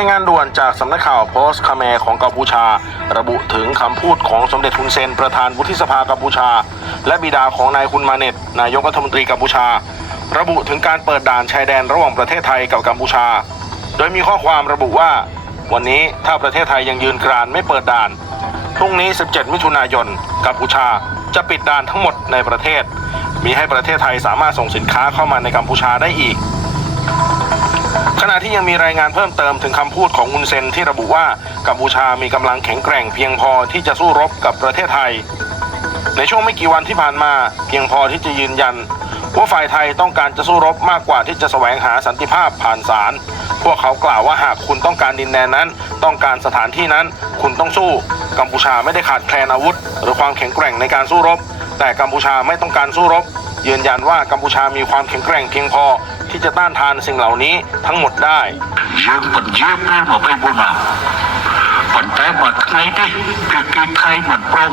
รายงานด่วนจากสำนักข่าวโพสต์คาเมของกัมพูชาระบุถึงคำพูดของสมเด็จฮุนเซนประธานวุฒิสภากัมพูชาและบิดาของนายฮุนมาเน็ตนายกรัฐมนตรีกัมพูชาระบุถึงการเปิดด่านชายแดนระหว่างประเทศไทยกับกัมพูชาโดยมีข้อความระบุว่าวันนี้ถ้าประเทศไทยยังยืนกรานไม่เปิดด่านพรุ่งนี้17มิถุนายนกัมพูชาจะปิดด่านทั้งหมดในประเทศมีให้ประเทศไทยสามารถส่งสินค้าเข้ามาในกัมพูชาได้อีกขณะที่ยังมีรายงานเพิ่มเติมถึงคำพูดของฮุนเซนที่ระบุว่ากัมพูชามีกำลังแข็งแกร่งเพียงพอที่จะสู้รบกับประเทศไทยในช่วงไม่กี่วันที่ผ่านมาเพียงพอที่จะยืนยันว่าฝ่ายไทยต้องการจะสู้รบมากกว่าที่จะแสวงหาสันติภาพผ่านศาลพวกเขากล่าวว่าหากคุณต้องการดินแดนนั้นต้องการสถานที่นั้นคุณต้องสู้กัมพูชาไม่ได้ขาดแคลนอาวุธหรือความแข็งแกร่งในการสู้รบแต่กัมพูชาไม่ต้องการสู้รบยืนยันว่ากัมพูชามีความแข็งแกร่งเพียงพอที่จะต้านทานสิ่งเหล่านี้ทั้งหมดได้យើងពន្យាពេល24ម៉ោងប៉ុន្តែបើថ្ងៃនេះភាគីថៃមិនព្រម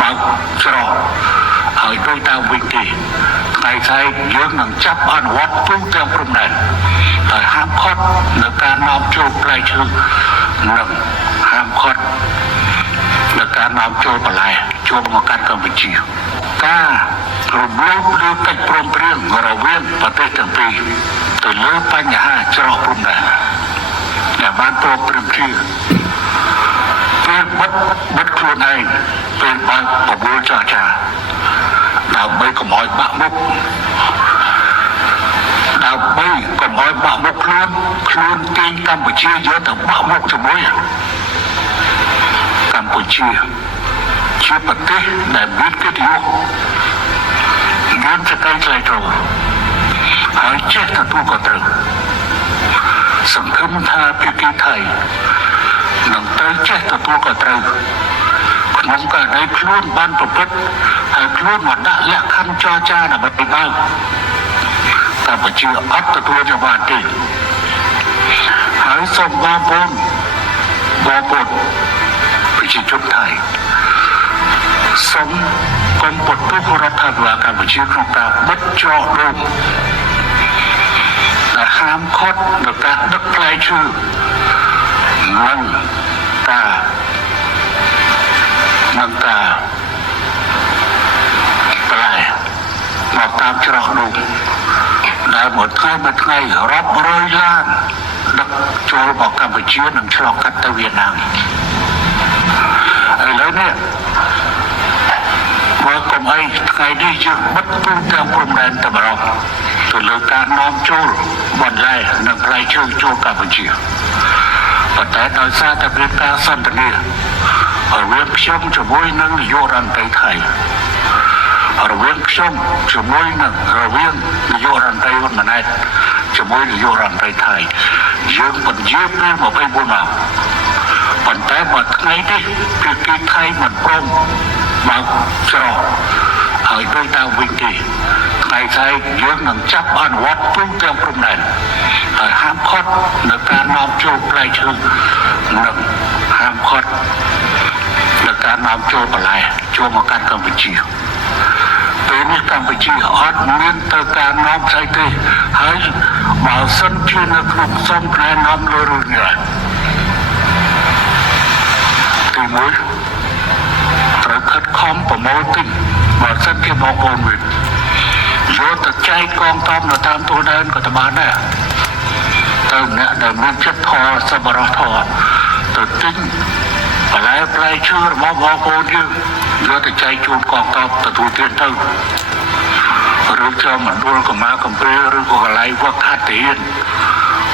បើកច្រកហើយដោយតាមវិញទេថ្ងៃស្អែកយើងនឹងចាប់អនុវត្តទូទាំងព្រំដែនហើយហាមឃាត់នៅការនាំចូលផ្លែឈើនិងហាមឃាត់នៅការនាំចូលបន្លែចូលមកកាន់កម្ពុជាការរំលោភលើកិច្ចព្រមព្រៀងរវាងប្រទេសទាំងពីរទៅលើបញ្ហាច្រកព្រំដែនដែលបានព្រមព្រៀងគ្នាពេលបិទខ្លួនឯងពេលបើកប្រមូលចរចាដើម្បីកុំឲ្យបាក់មុខដើម្បីកុំឲ្យបាក់មុខខ្លួនទាញកម្ពុជាយកទៅបាក់មុខជាមួយកម្ពុជាជាប្រទេសដែលមានកិត្តិយសមានសក្តិថ្លៃថ្នូរហើយចេះទទួលខុសត្រូវសង្ឃឹមថាភាគីថៃនឹងត្រូវចេះទទួលខុសត្រូវក្នុងករណីខ្លួនបានប្រព្រឹត្តហើយខ្លួនមកដាក់លក្ខខណ្ឌចរចាដើម្បីបើកកម្ពុជាអត់ទទួលយកបានទេហើយសូមបងប្អូនប្រជាជនថៃសូមកុំបន្ទោសរដ្ឋាភិបាលកម្ពុជាក្នុងការបិទច្រកដូងដែលហាមឃាត់នៅការដឹកផ្លែឈើនិងការផ្លែមកតាមច្រកដូងដែលមួយថ្ងៃរាប់រយឡានដឹកចូលមកកម្ពុជានិងឆ្លងកាត់ទៅវៀតណាមឥឡូវនេះបើកុំអីថ្ងៃនេះយើងបិទទូទាំងព្រំដែនតែម្ដងទៅលើការនាំចូលបន្លែនិងផ្លែឈើចូលកម្ពុជាប៉ុន្តែដោយសារតែមានការសន្ទនារវាងខ្ញុំជាមួយនឹងនាយករដ្ឋមន្ត្រីថៃរវាងខ្ញុំជាមួយនឹងនាយករដ្ឋមន្ត្រីហ៊ុនម៉ាណែតជាមួយនាយករដ្ឋមន្ត្រីថៃយើងពន្យាពេល24ម៉ោងប៉ុន្តែបើថ្ងៃនេះភាគីថៃមិនព្រមបើកច្រកហើយដោយតាមវិញទេថ្ងៃស្អែកយើងនឹងចាប់អនុវត្តទូទាំងព្រំដែនហើយហាមឃាត់នៅការនាំចូលផ្លែឈើនិងហាមឃាត់នៅការនាំចូលបន្លែចូលមកកាន់កម្ពុជាពេលនេះកម្ពុជាអត់មានទៅការនាំស្អីទេហើយបើសិនជានៅក្នុងសំផ្នែនាំលើរឿងនេះទីមួយត្រូវខិតខំប្រមូលទិញបើសិនជាបងប្អូនវិញយកទៅចែកកងទ័ពនៅតាមទូដែនក៏ទៅបានដែរទៅអ្នកដែលមានចិត្តធម៌សប្បុរសធម៌ទៅទិញបន្លែផ្លែឈើរបស់បងប្អូនយើងយកទៅចែកជូនកងទ័ពទទួលទានទៅឬចូលមណ្ឌលកម្មាកំព្រាឬក៏កន្លែងវឹកហាត់ទាន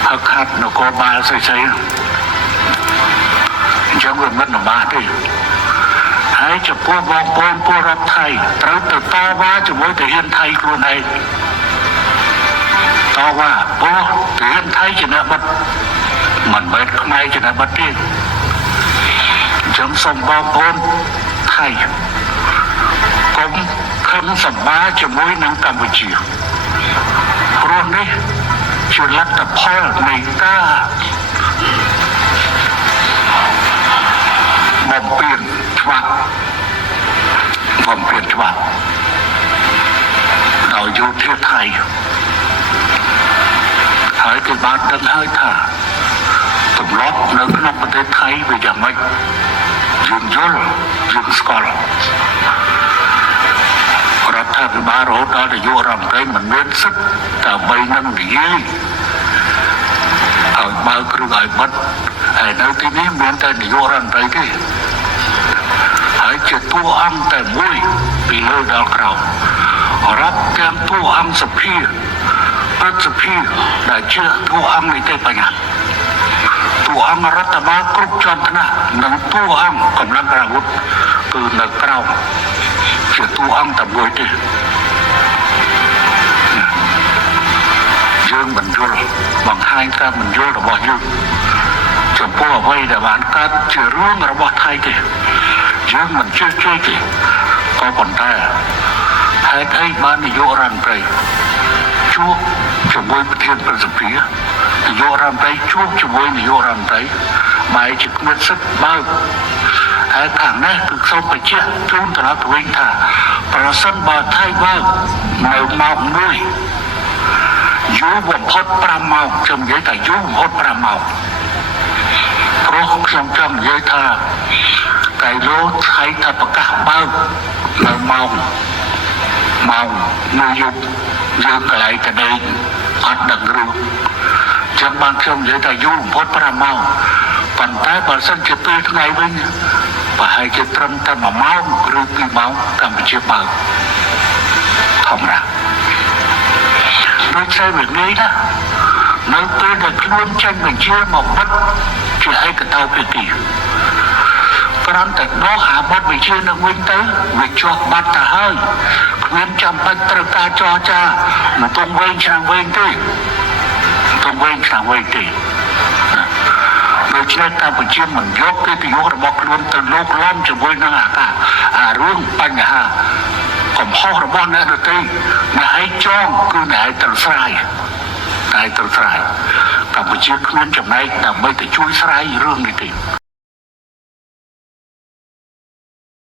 ហឹកហាត់នគរបាលស្អីៗអញ្ចឹងវាមិនលំបាកទេហើយចំពោះបងប្អូនពលរដ្ឋថៃត្រូវទៅតវ៉ាជាមួយទាហានថៃខ្លួនឯងតវ៉ាព្រោះទាហានថៃជាអ្នកបិទមិនមែនខ្មែរជាអ្នកបិទទេអញ្ចឹងសូមបងប្អូនថៃកុំខឹងសម្បាជាមួយនឹងកម្ពុជាព្រោះនេះជាលទ្ធផលនៃការបំពេញច្បាប់ដោយយោធាថៃហើយគេបានដឹងហើយថាទំ នៅក្នុងប្រទេសថៃវាយ៉ាងម៉េចយើងយល់យើងស្គាល់រដ្ឋាភិបាលរហូតដល់នាយករដ្ឋមន្ត្រីមិនមានសិទ្ធិដើម្បីនឹងនិយាយឲ្យបើកឬឲ្យបិទហើយនៅទីនេះមានតែនាយករដ្ឋមន្ត្រីទេហើយជាតួអង្គតែមួយពីលើដល់ក្រោមរាប់ទាំងតួអង្គសភាព្រឹទ្ធសភាដែលជាតួអង្គនីតិបញ្ញត្តិតួអង្គរដ្ឋបាលគ្រប់ជាន់ថ្នាក់និងតួអង្គកម្លាំងអាវុធគឺនៅក្រោមជាតួអង្គតែមួយទេយើងមិនយល់បង្ហាញការមិនយល់របស់យើងចំពោះអ្វីដែលបានកើតជារឿងរបស់ថៃទេយើងមិនជឿជឿទេក៏ប៉ុន្តែហេតុអីបាននាយករដ្ឋមន្ត្រីជួបជាមួយប្រធានប្រសិទ្ធិនាយករដ្ឋមន្ត្រីជួបជាមួយនាយករដ្ឋមន្ត្រីបែរជាគ្មានសិទ្ធិបើកហើយខាងនេះគឺសូមបញ្ជាក់ជូនទៅដល់វិញថាប្រសិនបើថៃបើកនៅម៉ោង1យូរបំផុត5ម៉ោងខ្ញុំនិយាយថាយូរបំផុត5ម៉ោងព្រោះខ្ញុំចង់និយាយថាកៃឡូថៃថាប្រកាសបើកនៅម៉ោង1យប់យើងកន្លែងកដេកអត់ដឹងរឿងចាំបានខ្ញុំនិយាយថាយូរបំផុត5ម៉ោងប៉ុន្តែបើសិនជាពេលថ្ងៃវិញប្រហែលជាត្រឹមតែ1ម៉ោងឬ2ម៉ោងកម្ពុជាបើកធម្មតាដូចជាវាងាយណាស់នៅពេលដែលខ្លួនចេញបញ្ជាមកបិទជាឯកតោភាគីគ្រាន់តែដកអាប័ណ្ណបញ្ជានឹងវិញទៅវាជាប់បាត់ទៅហើយគ្មានចាំបាច់ត្រូវការចរចាមិនต้องវែងឆ្នាំវែងទេต้องវែងឆ្នាំវែងទេដូច្នេះកម្ពុជាមិនយកកិត្តិយសរបស់ខ្លួនទៅលោកឡំជាមួយនឹងអារឿងបញ្ហាកំហុសរបស់អ្នកដទៃអ្នកឯងចងគឺអ្នកឯងត្រូវស្រាយកម្ពុជាគ្មានចំណែកដើម្បីទៅជួយស្រាយរឿងនេះទេ